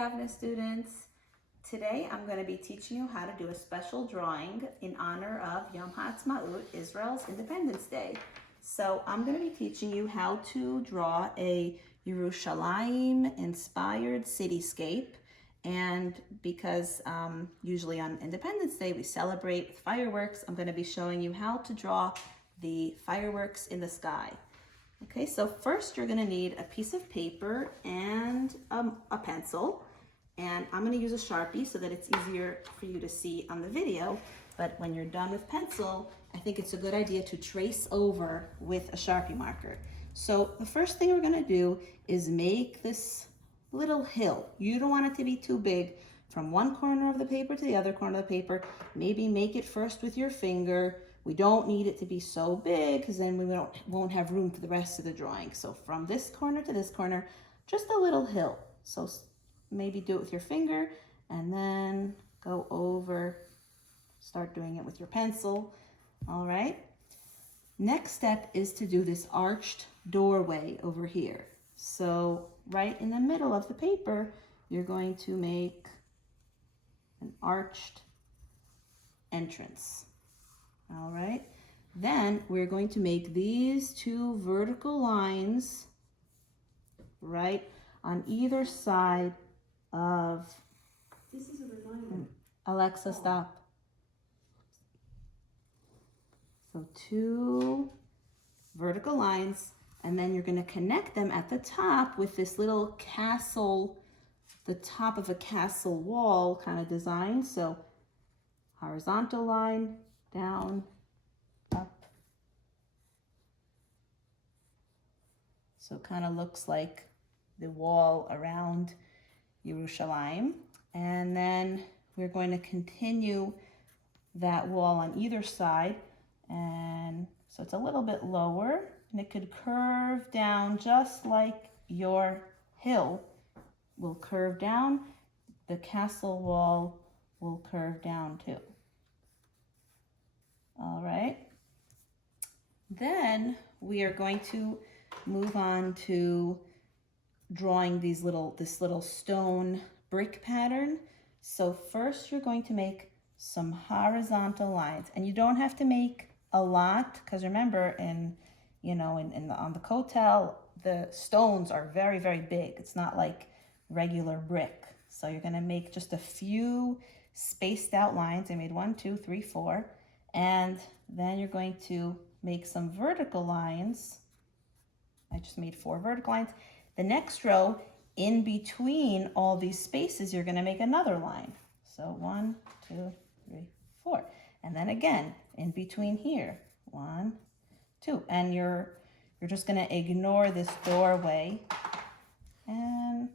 Yavna students. Today I'm going to be teaching you how to do a special drawing in honor of Yom Ha'atzmaut, Israel's Independence Day. So I'm going to be teaching you how to draw a Yerushalayim inspired cityscape. And because usually on Independence Day we celebrate with fireworks, I'm going to be showing you how to draw the fireworks in the sky. Okay, so first you're gonna need a piece of paper and a pencil. And I'm gonna use a Sharpie so that it's easier for you to see on the video. But when you're done with pencil, I think it's a good idea to trace over with a Sharpie marker. So the first thing we're gonna do is make this little hill. You don't want it to be too big. From one corner of the paper to the other corner of the paper, maybe make it first with your finger. We don't need it to be so big because then we won't have room for the rest of the drawing. So from this corner to this corner, just a little hill. So maybe do it with your finger and then go over, start doing it with your pencil. All right. Next step is to do this arched doorway over here. So right in the middle of the paper, you're going to make an arched entrance. All right, then we're going to make these two vertical lines right on either side of, this is a reminder. Alexa, stop. So two vertical lines, and then you're going to connect them at the top with this little castle, the top of a castle wall kind of design. So horizontal line, down, up. So it kind of looks like the wall around Yerushalayim. And then we're going to continue that wall on either side. And so it's a little bit lower and it could curve down just like your hill will curve down. The castle wall will curve down too. All right, then we are going to move on to drawing this little stone brick pattern. So first you're going to make some horizontal lines, and you don't have to make a lot because remember on the kotel the stones are very, very big. It's not like regular brick. So you're going to make just a few spaced out lines. I made 1, 2, 3, 4. And then you're going to make some vertical lines. I just made 4 vertical lines. The next row, in between all these spaces, you're going to make another line. So 1, 2, 3, 4. And then again, in between here, 1, 2. And you're just going to ignore this doorway. And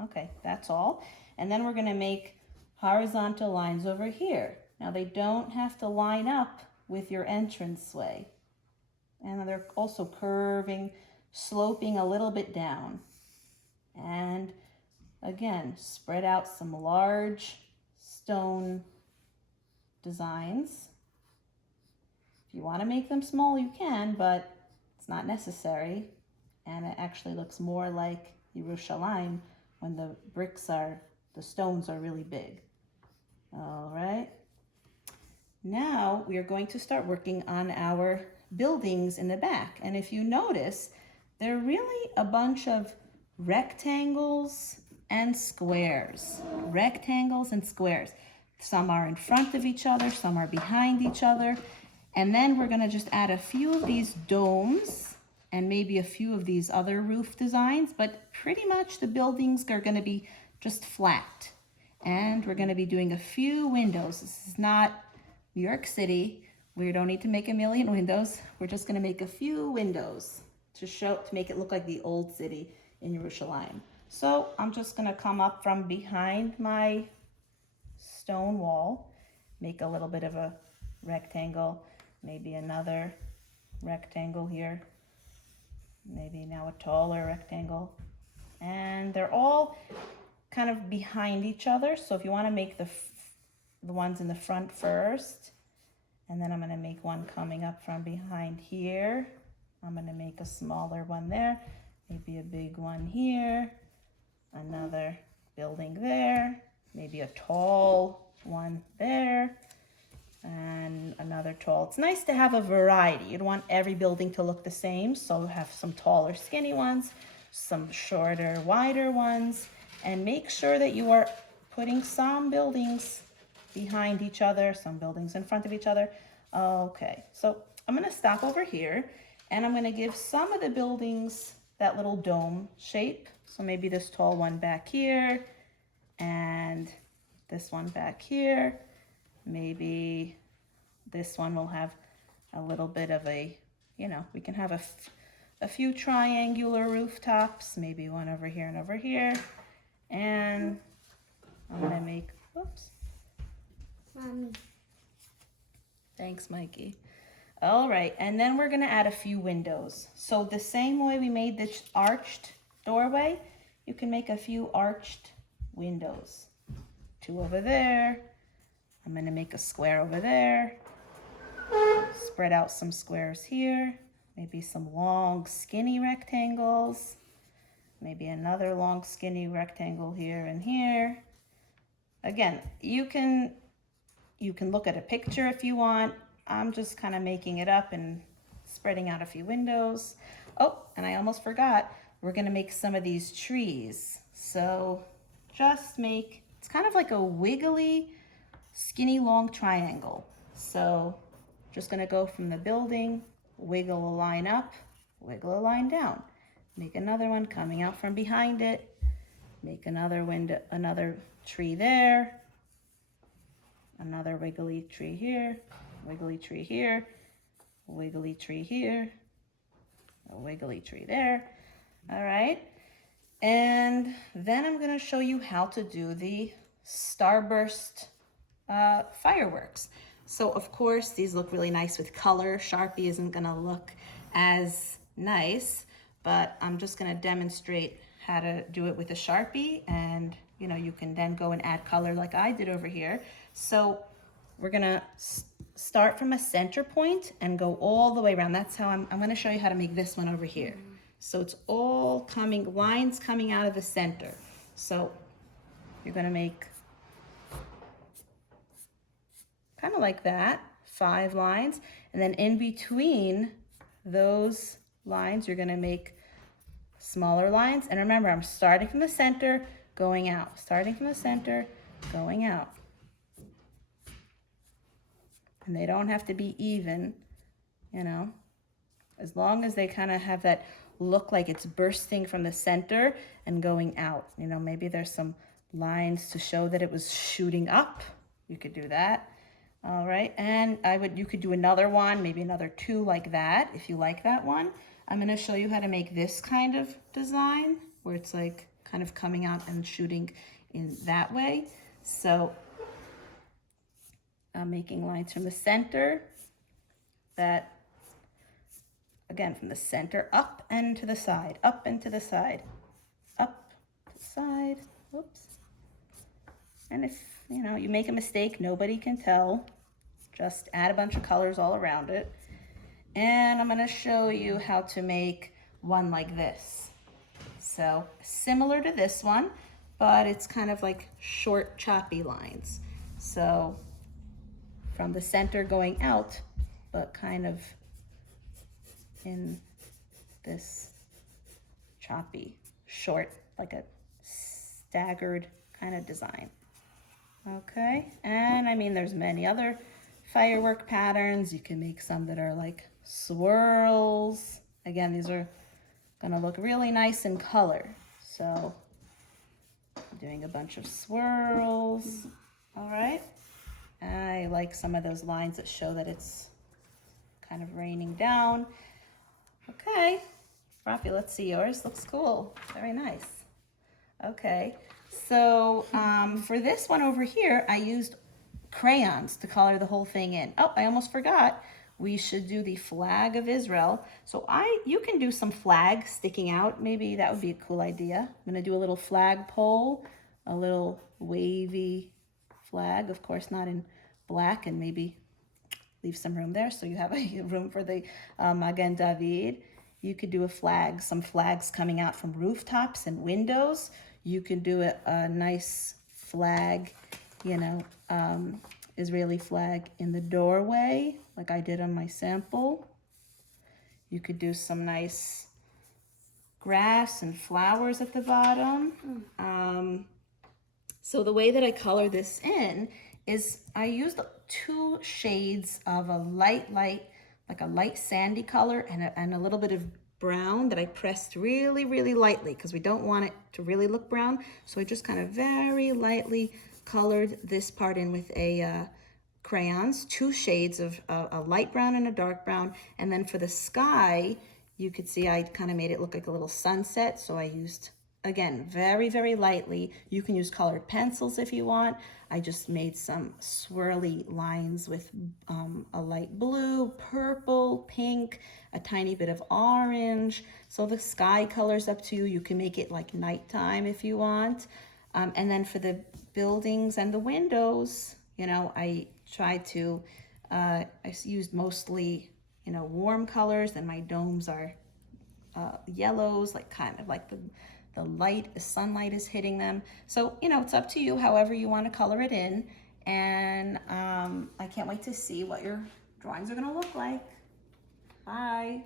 okay, that's all. And then we're going to make horizontal lines over here. Now they don't have to line up with your entranceway. And they're also curving, sloping a little bit down. And again, spread out some large stone designs. If you want to make them small, you can, but it's not necessary. And it actually looks more like Yerushalayim when the stones are really big. All right. Now we are going to start working on our buildings in the back. And if you notice, they're really a bunch of rectangles and squares. Rectangles and squares. Some are in front of each other, some are behind each other. And then we're going to just add a few of these domes and maybe a few of these other roof designs, but pretty much the buildings are going to be just flat. And we're going to be doing a few windows. This is not New York City. We don't need to make a million windows. We're just going to make a few windows to make it look like the old city in Yerushalayim. So I'm just going to come up from behind my stone wall, make a little bit of a rectangle, maybe another rectangle here, maybe now a taller rectangle. And they're all kind of behind each other. So if you want to make the ones in the front first, and then I'm going to make one coming up from behind here. I'm going to make a smaller one there, maybe a big one here, another building there, maybe a tall one there, and another tall. It's nice to have a variety. You don't want every building to look the same, so have some taller, skinny ones, some shorter, wider ones, and make sure that you are putting some buildings behind each other, some buildings in front of each other. Okay, so I'm gonna stop over here, and I'm gonna give some of the buildings that little dome shape. So maybe this tall one back here, and this one back here. Maybe this one will have a little bit of a, you know, we can have a few triangular rooftops, maybe one over here and over here. And I'm gonna make, whoops. Mommy. Thanks, Mikey. All right, and then we're gonna add a few windows. So the same way we made this arched doorway, you can make a few arched windows. 2 over there. I'm gonna make a square over there. Spread out some squares here. Maybe some long, skinny rectangles. Maybe another long, skinny rectangle here and here. Again, you can look at a picture if you want. I'm just kind of making it up and spreading out a few windows. Oh, and I almost forgot, we're gonna make some of these trees. So just make, it's kind of like a wiggly, skinny, long triangle. So just gonna go from the building, wiggle a line up, wiggle a line down. Make another one coming out from behind it. Make another window, another tree there. Another wiggly tree here, wiggly tree here, wiggly tree here, a wiggly tree there. All right. And then I'm gonna show you how to do the starburst fireworks. So of course, these look really nice with color. Sharpie isn't gonna look as nice, but I'm just gonna demonstrate how to do it with a Sharpie, and you know, you can then go and add color like I did over here. So we're gonna start from a center point and go all the way around. That's how I'm gonna show you how to make this one over here. So it's all coming, lines coming out of the center. So you're gonna make kind of like that, 5 lines. And then in between those lines, you're gonna make smaller lines. And remember, I'm starting from the center, going out, starting from the center, going out. And they don't have to be even, you know, as long as they kind of have that look like it's bursting from the center and going out. You know, maybe there's some lines to show that it was shooting up. You could do that. All right, and you could do another one, maybe another 2 like that, if you like that one. I'm gonna show you how to make this kind of design, where it's like kind of coming out and shooting in that way. So I'm making lines from the center, that, again, from the center up and to the side, up and to the side, up to the side, whoops. And if, you know, you make a mistake, nobody can tell. Just add a bunch of colors all around it. And I'm gonna show you how to make one like this. So similar to this one, but it's kind of like short, choppy lines. So from the center going out, but kind of in this choppy, short, like a staggered kind of design. Okay, and I mean, there's many other firework patterns. You can make some that are like swirls. Again, these are gonna look really nice in color. So I'm doing a bunch of swirls. All right, I like some of those lines that show that it's kind of raining down. Okay, Rafi, let's see yours. Looks cool, very nice. Okay, so for this one over here, I used crayons to color the whole thing in. Oh, I almost forgot. We should do the flag of Israel. So you can do some flags sticking out. Maybe that would be a cool idea. I'm gonna do a little flag pole, a little wavy flag, of course not in black, and maybe leave some room there so you have a room for the Magen David. You could do a flag, some flags coming out from rooftops and windows. You can do a nice flag, you know, Israeli flag in the doorway, like I did on my sample. You could do some nice grass and flowers at the bottom. So the way that I color this in is I used 2 shades of a light, like a light sandy color and a little bit of brown that I pressed really, really lightly because we don't want it to really look brown. So I just kind of very lightly colored this part in with a crayons, 2 shades of a light brown and a dark brown. And then for the sky, you could see I kind of made it look like a little sunset. So I used, again, very, very lightly. You can use colored pencils if you want. I just made some swirly lines with a light blue, purple, pink, a tiny bit of orange. So the sky color's up to you. You can make it like nighttime if you want. And then for the buildings and the windows, you know, I tried to, I used mostly, you know, warm colors, and my domes are yellows, like kind of like the light, the sunlight is hitting them. So, you know, it's up to you however you want to color it in. And I can't wait to see what your drawings are going to look like. Bye.